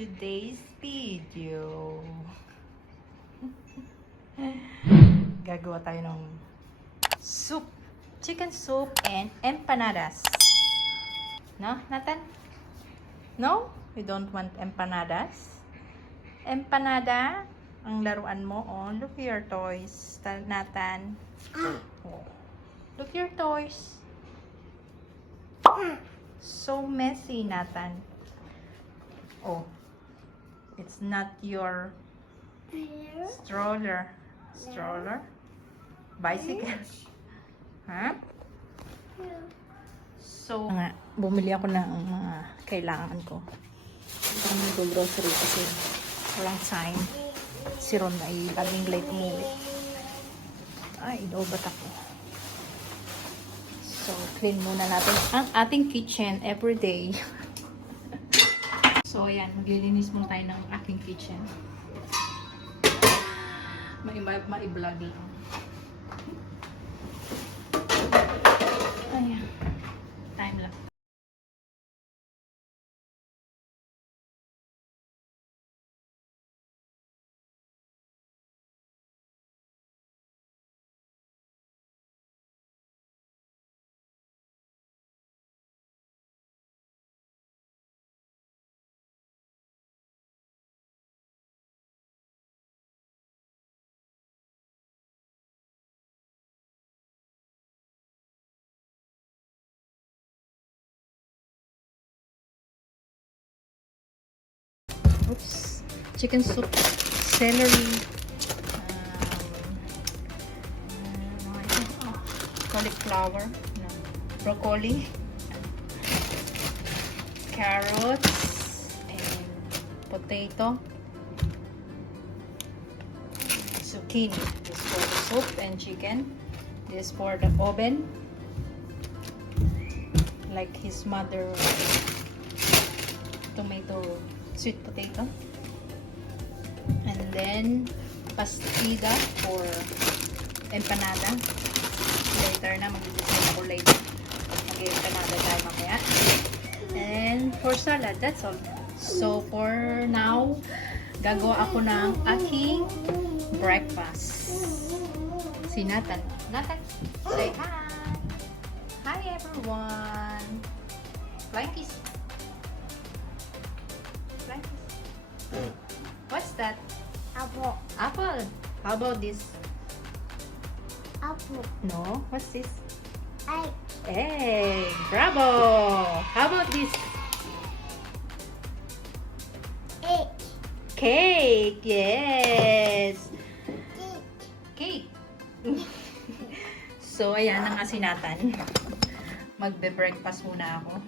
today's video. Gagawa tayo ng soup. Chicken soup and empanadas. No, Nathan? No? You don't want empanadas? Empanada? Ang laruan mo. Oh, look your toys, Nathan. Oh. Look your toys. So messy, Nathan. Oh. It's not your stroller. Stroller? Bicycle? Ha? So, bumili ako ng mga kailangan ko. Kami go-grocery kasi walang time. Si Ron ay laging late umuwi. Ay, inuubat ako. So, clean muna natin ang ating kitchen everyday. So, ayan. Maglilinis muna tayo ng aking kitchen. Ma-vlog lang. Ayan. Time lang. Oops. Chicken soup, celery, cauliflower, no, broccoli, carrots, and potato, zucchini. This for the soup and chicken. This for the oven, like his mother. Tomato, sweet potato, and then pastida for empanada. Later na, mag-decide ako later. Mag-empanada tayo mamaya. And for salad, that's all. So for now, gagawa ako ng aking breakfast. Si Nathan. Nathan, say hi! Hi everyone! Flying kiss. What's that? Apple. Apple. How about this? Apple. No. What's this? Egg. Egg. Bravo. How about this? Egg. Cake. Yes. Cake. So, ayan ang asinatan. Magbe-breakfast muna ako.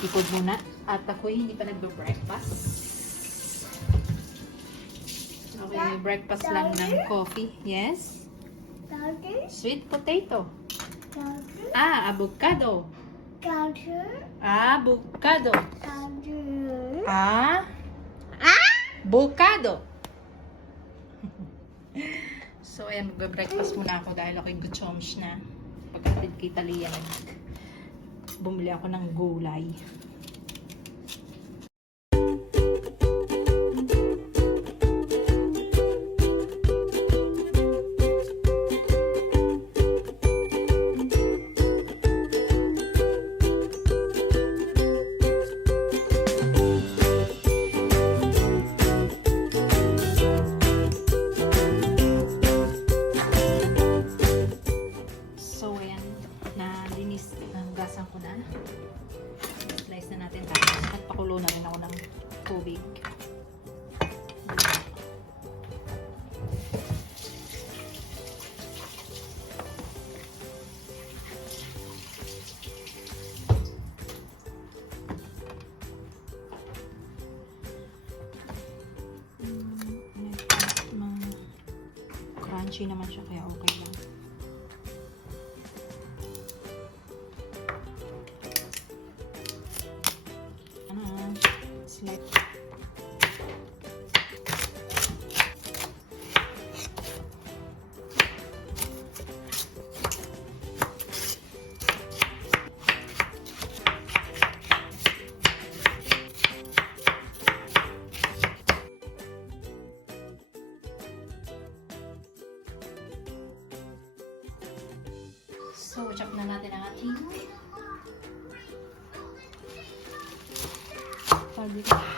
Ikod muna. At ako'y hindi pa nagbe-breakfast. Okay, breakfast lang ng coffee. Yes. Sweet potato. Avocado. Avocado. Bocado. So, ayan, magbe-breakfast muna ako dahil ako'y guchoms na. Pagkatid kay Talia, bumili ako ng gulay. Hugasan ko na. Slice na natin tapos nagpakulo na rin ako ng tubig. Crunchy naman siya kaya okay lang. Like So, chop na natin ang ating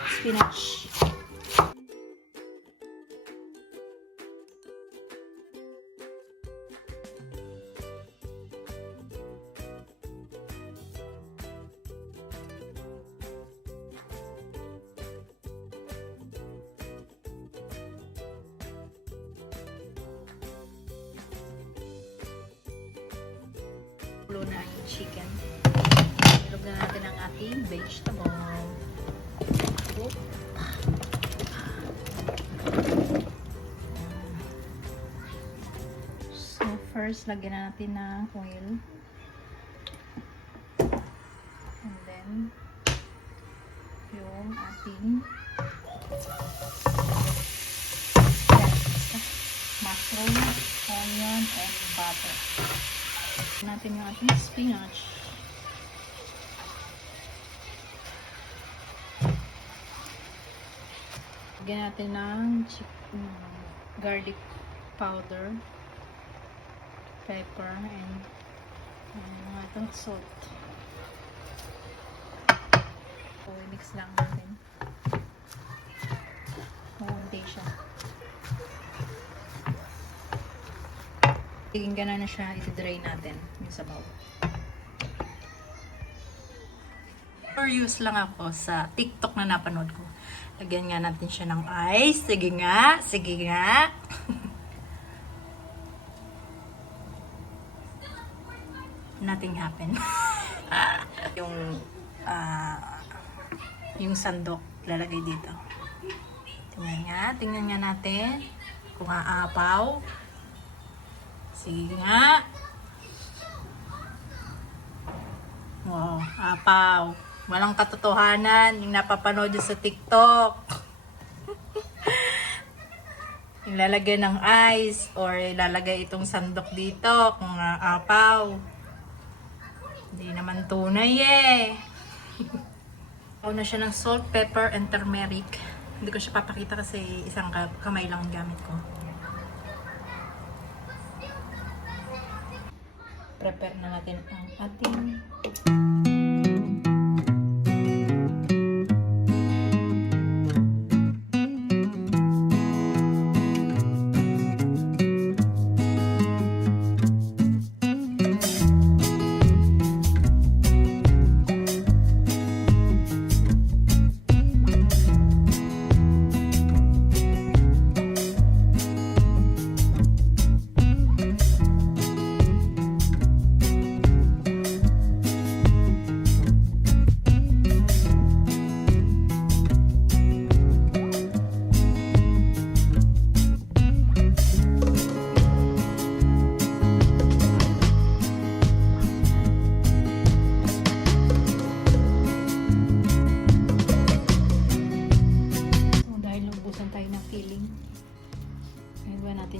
spinach. Kulo na yung chicken. Ilog na natin ang ating vegetable. So first, lagyan na natin ng oil. And then, yung ating mushroom, onion, and butter. Natin yung ating spinach. Lagyan natin ng garlic powder, pepper, and mga itong salt. So, mix lang natin. Maunti siya. Higing gana na siya, iti-dry natin yung sabaw. Curious lang ako sa TikTok na napanood ko. Lagyan nga natin siya ng ice. Sige nga, sige nga. Nothing happened. yung sandok lalagay dito. Tingnan nga natin kung aapaw. Sige nga. Wow, apaw. Walang katotohanan yung napapanood sa TikTok. Ilalagay ng ice or ilalagay itong sandok dito kung apaw. Hindi naman tunay eh. Ako na siya ng salt, pepper, and turmeric. Hindi ko siya papakita kasi isang kamay lang gamit ko. Prepare na natin ang ating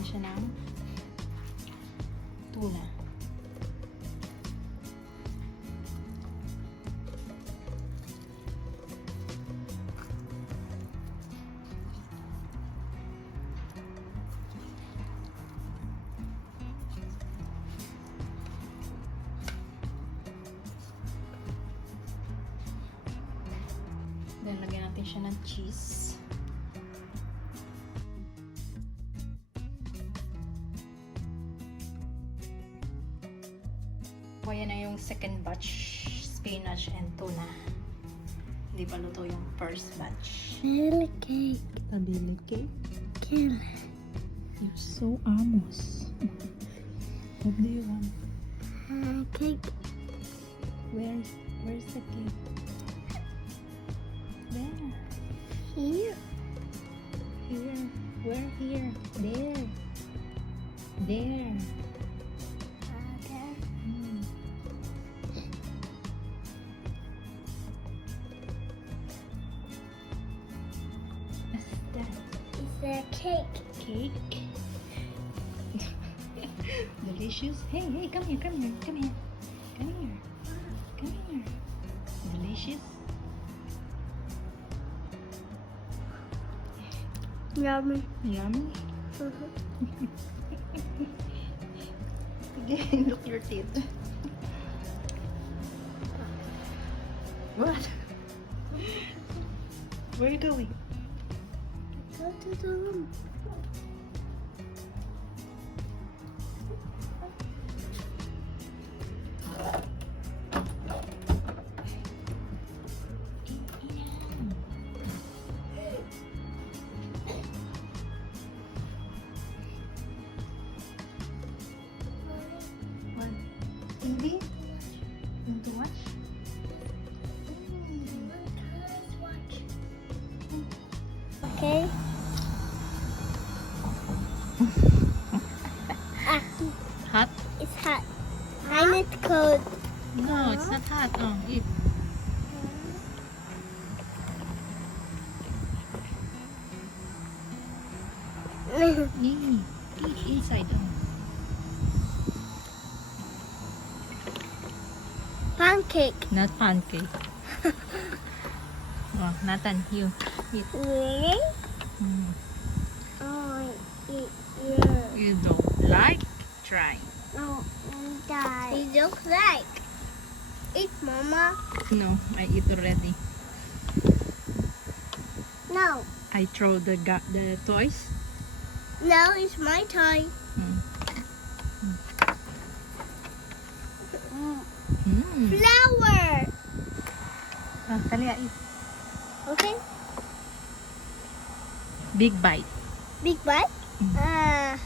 siya ng tuna. Then, lagyan natin siya ng cheese. Ayan na yung second batch spinach and tuna. Hindi pa luto yung first batch. Vanilla cake. Vanilla cake? Kill. You're so amos. What do you want? Cake. Where's the cake? There. Here. Here. Where here? There. There. There. What's that? It's a cake. Cake? Delicious. Hey, come here, come here, come here. Come here. Come here. Delicious. Yummy. Yummy. Again, look your teeth. What? Where are you going? Go to the room. What? TV? Want to watch? Okay. Ah, Hot? it's hot. And it's cold. No, it's not hot. Oh, eat. Eat inside. Oh. Pancake. Not pancake. Oh, Nathan, you eat. Really? Mm. Oh, yeah. You don't like? Try. No, die. It looks like. Eat, Mama. No, I eat already. No. I throw the toys. No, it's my toy. Mm. Mm. Mm. Flower. Ah, Talia, eat. Okay. Big bite. Big bite. Mm.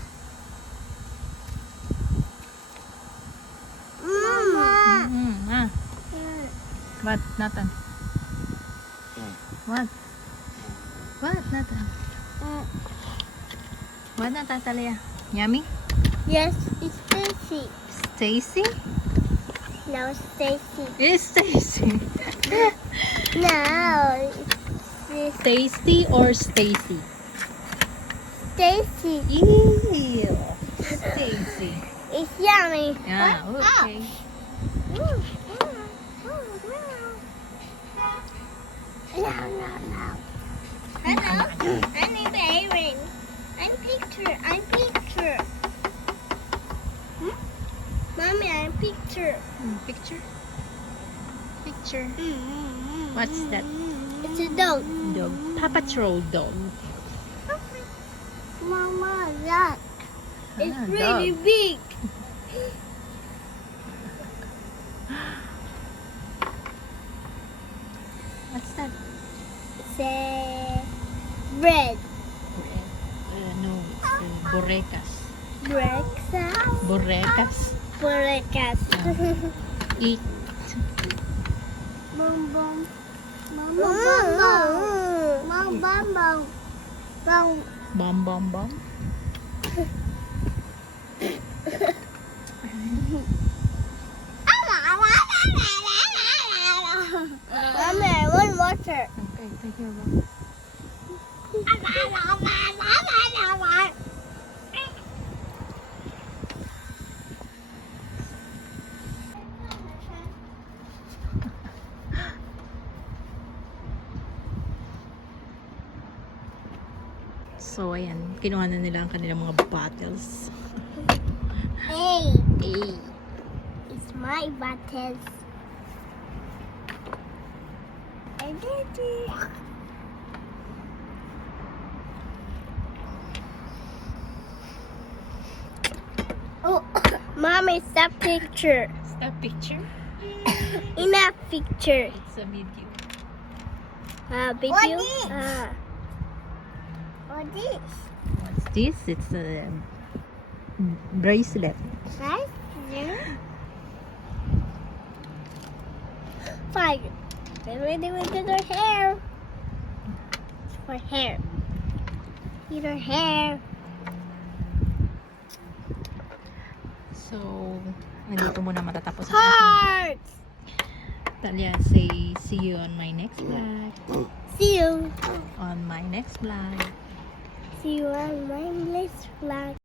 Mama. Ah. What, Nathan? What? What, Nathan? What, Nathan, Talia? Yummy? Yes, it's Stacy. Stacy? No, Stacy. It's Stacy. No, it's Tasty or Stacy? Stacy. Ew. Stacy. It's yummy. Yeah, okay. Hello, I'm Aaron. I'm picture. Mommy, I'm picture. Picture? Picture. What's that? It's a dog. Dog. Paw Patrol dog. Mama, look. It's Ah, really dog. big. What's that? It's a bread. No, it's borrecas. Breakfast. Borrecas. Breakfast. Eat. Boom, boom. Mama, bum, bum. Bum, bum, bum. Bom, bom, bom. Mommy, I want water. Okay, take your one. So, ayan. Kinuha na nila ang kanilang mga bottles. Hey, Hey. it's my buttons. I did it. Oh, Mommy, stop picture. Stop picture. Enough picture. It's a video. Video. What What this? What's this? It's a bracelet. Right? There. Fire. Ready with your hair. It's for hair. Your hair. So, nandito muna matatapos ang ating Hearts. Talia, say see you on my next vlog. See you. On my next vlog. See you on my next vlog.